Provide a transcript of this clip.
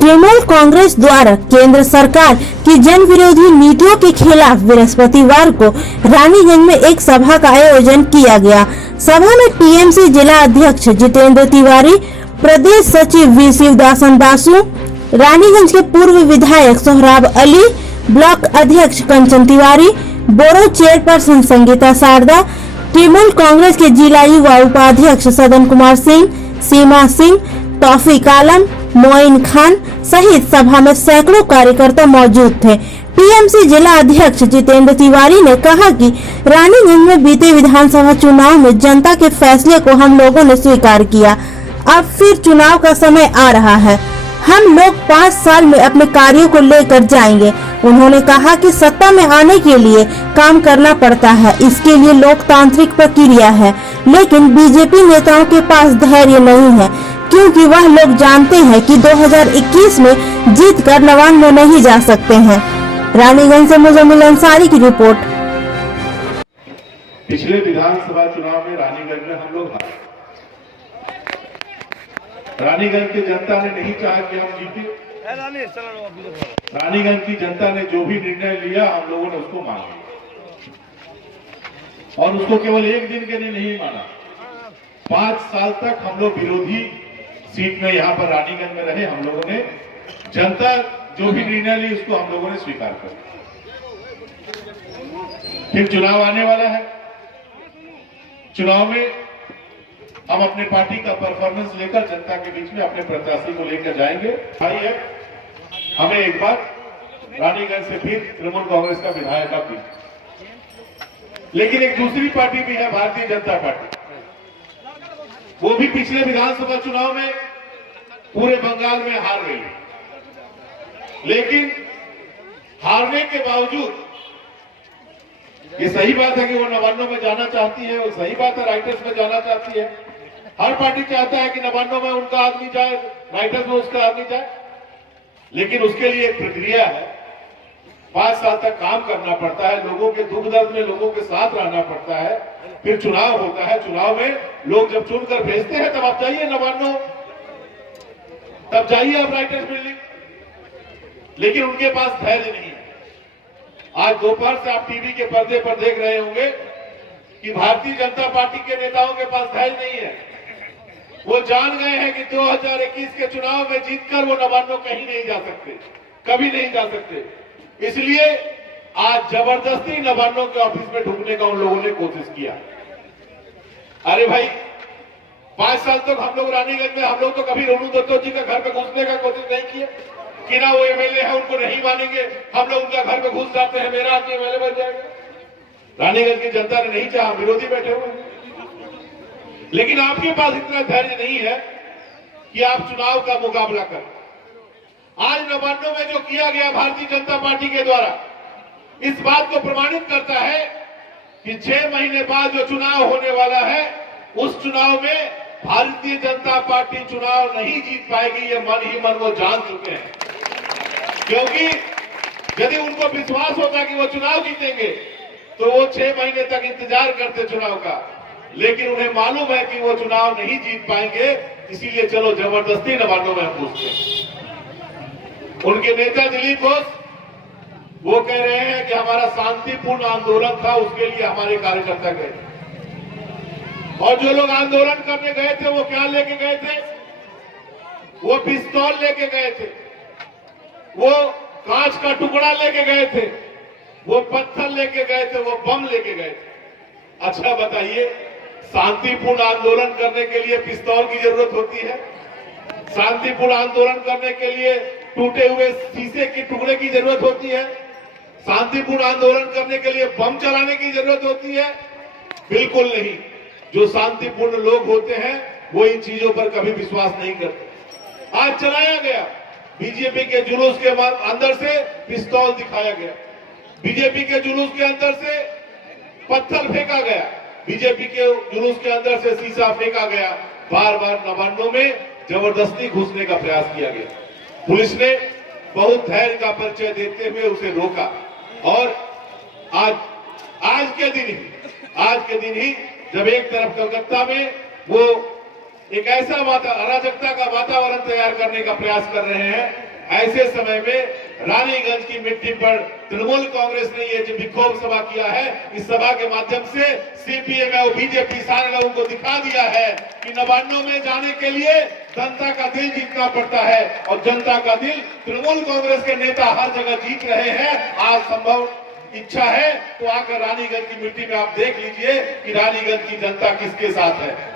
तृणमूल कांग्रेस द्वारा केंद्र सरकार की जन विरोधी नीतियों के खिलाफ बृहस्पतिवार को रानीगंज में एक सभा का आयोजन किया गया। सभा में टीएमसी जिला अध्यक्ष जितेंद्र तिवारी, प्रदेश सचिव वी शिवदासन दासू, रानीगंज के पूर्व विधायक सोहराब अली, ब्लॉक अध्यक्ष कंचन तिवारी, बोरो चेयरपर्सन संगीता शारदा, तृणमूल कांग्रेस के जिला युवा उपाध्यक्ष सदन कुमार सिंह, सीमा सिंह, तौफीक आलम, मोइन खान सहित सभा में सैकड़ों कार्यकर्ता मौजूद थे। टीएमसी जिला अध्यक्ष जितेंद्र तिवारी ने कहा कि रानीगंज में बीते विधानसभा चुनाव में जनता के फैसले को हम लोगों ने स्वीकार किया। अब फिर चुनाव का समय आ रहा है। हम लोग 5 साल में अपने कार्यों को लेकर जाएंगे। उन्होंने कहा कि सत्ता में आने के लिए काम करना पड़ता है, इसके लिए लोकतांत्रिक प्रक्रिया है, लेकिन बीजेपी नेताओं के पास धैर्य नहीं है, क्योंकि वह लोग जानते हैं कि 2021 में जीतकर नवान्न में नहीं जा सकते हैं। रानीगंज से मुजम्मिल अंसारी की रिपोर्ट। पिछले विधानसभा चुनाव में रानीगंज में हम लोग हारे। रानीगंज की जनता ने नहीं चाहा कि हम जीते। रानीगंज की जनता ने जो भी निर्णय लिया हम लोगों ने उसको मान लिया, और उसको केवल एक दिन के लिए नहीं माना। 5 साल तक हम लोग विरोधी सीट में यहाँ पर रानीगंज में रहे। हम लोगों ने जनता जो भी निर्णय ली उसको हम लोगों ने स्वीकार कर लिया। फिर चुनाव आने वाला है। चुनाव में हम अपने पार्टी का परफॉर्मेंस लेकर जनता के बीच में अपने प्रत्याशी को लेकर जाएंगे। भाई है, हमें एक बार रानीगंज से फिर तृणमूल कांग्रेस का विधायक आप दीजिए। लेकिन एक दूसरी पार्टी भी है, भारतीय जनता पार्टी। वो भी पिछले विधानसभा चुनाव में पूरे बंगाल में हार गई, लेकिन हारने के बावजूद ये सही बात है कि वो नवान्नों में जाना चाहती है, वो सही बात है राइटर्स में जाना चाहती है। हर पार्टी चाहता है कि नवान्नों में उनका आदमी जाए, राइटर्स में उसका आदमी जाए, लेकिन उसके लिए एक प्रक्रिया है। 5 साल तक काम करना पड़ता है, लोगों के दुख दर्द में लोगों के साथ रहना पड़ता है, फिर चुनाव होता है। चुनाव में लोग जब चुनकर भेजते हैं तब आप जाइए नवान्नों, तब जाइए आप राइटर्स बिल्डिंग, लेकिन उनके पास धैर्य नहीं है। आज दोपहर से आप टीवी के पर्दे पर देख रहे होंगे कि भारतीय जनता पार्टी के नेताओं के पास धैर्य नहीं है। वो जान गए हैं कि 2021 के चुनाव में जीतकर वो नवान्नों कहीं नहीं जा सकते, कभी नहीं जा सकते। इसलिए आज जबरदस्ती नवान्नों के ऑफिस में ढूंढने का उन लोगों ने कोशिश किया। अरे भाई, 5 साल तक हम लोग रानीगंज में, हम लोग तो कभी रोनू दत्तो जी का घर पे घुसने का कोशिश नहीं किया कि ना वो एमएलए है उनको नहीं मानेंगे, हम लोग उनका घर पे घुस जाते हैं, मेरा आदमी एमएलए बन जाएगा। रानीगंज की जनता ने नहीं चाहा, विरोधी बैठे हुए। लेकिन आपके पास इतना धैर्य नहीं है कि आप चुनाव का मुकाबला करें। आज नवान्नों में जो किया गया भारतीय जनता पार्टी के द्वारा, इस बात को प्रमाणित करता है कि 6 महीने बाद जो चुनाव होने वाला है, उस चुनाव में भारतीय जनता पार्टी चुनाव नहीं जीत पाएगी। ये मन ही मन वो जान चुके हैं, क्योंकि यदि उनको विश्वास होता कि वो चुनाव जीतेंगे तो वो 6 महीने तक इंतजार करते चुनाव का, लेकिन उन्हें मालूम है कि वो चुनाव नहीं जीत पाएंगे, इसीलिए चलो जबरदस्ती नवान्नों में हम पूछते। उनके नेता दिलीप घोष वो कह रहे हैं कि हमारा शांतिपूर्ण आंदोलन था, उसके लिए हमारे कार्यकर्ता गए, और जो लोग आंदोलन करने गए थे वो क्या लेके गए थे? वो पिस्तौल लेके गए थे, वो कांच का टुकड़ा लेके गए थे, वो पत्थर लेके गए थे, वो बम लेके गए थे। अच्छा बताइए, शांतिपूर्ण आंदोलन करने के लिए पिस्तौल की जरूरत होती है? शांतिपूर्ण आंदोलन करने के लिए टूटे हुए शीशे के टुकड़े की जरूरत होती है? शांतिपूर्ण आंदोलन करने के लिए बम चलाने की जरूरत होती है? बिल्कुल नहीं। जो शांतिपूर्ण लोग होते हैं वो इन चीजों पर कभी विश्वास नहीं करते। आज चलाया गया, बीजेपी के जुलूस के अंदर से पिस्तौल दिखाया गया, बीजेपी के जुलूस के अंदर से पत्थर फेंका गया, बीजेपी के जुलूस के अंदर से शीशा फेंका गया, बार बार नवान्नों में जबरदस्ती घुसने का प्रयास किया गया। पुलिस ने बहुत धैर्य का परिचय देते हुए उसे रोका, और आज के दिन ही जब एक तरफ कलकत्ता में वो एक ऐसा अराजकता का वातावरण तैयार करने का प्रयास कर रहे हैं, ऐसे समय में रानीगंज की मिट्टी पर तृणमूल कांग्रेस ने ये जो विक्षोभ सभा किया है, इस सभा के माध्यम से सीपीएम और बीजेपी सारे लोगों को दिखा दिया है कि नवान्नों में जाने के लिए जनता का दिल जीतना पड़ता है और जनता का दिल तृणमूल कांग्रेस के नेता हर जगह जीत रहे हैं। आज संभव इच्छा है तो आकर रानीगंज की मिट्टी में आप देख लीजिए कि रानीगंज की जनता किसके साथ है।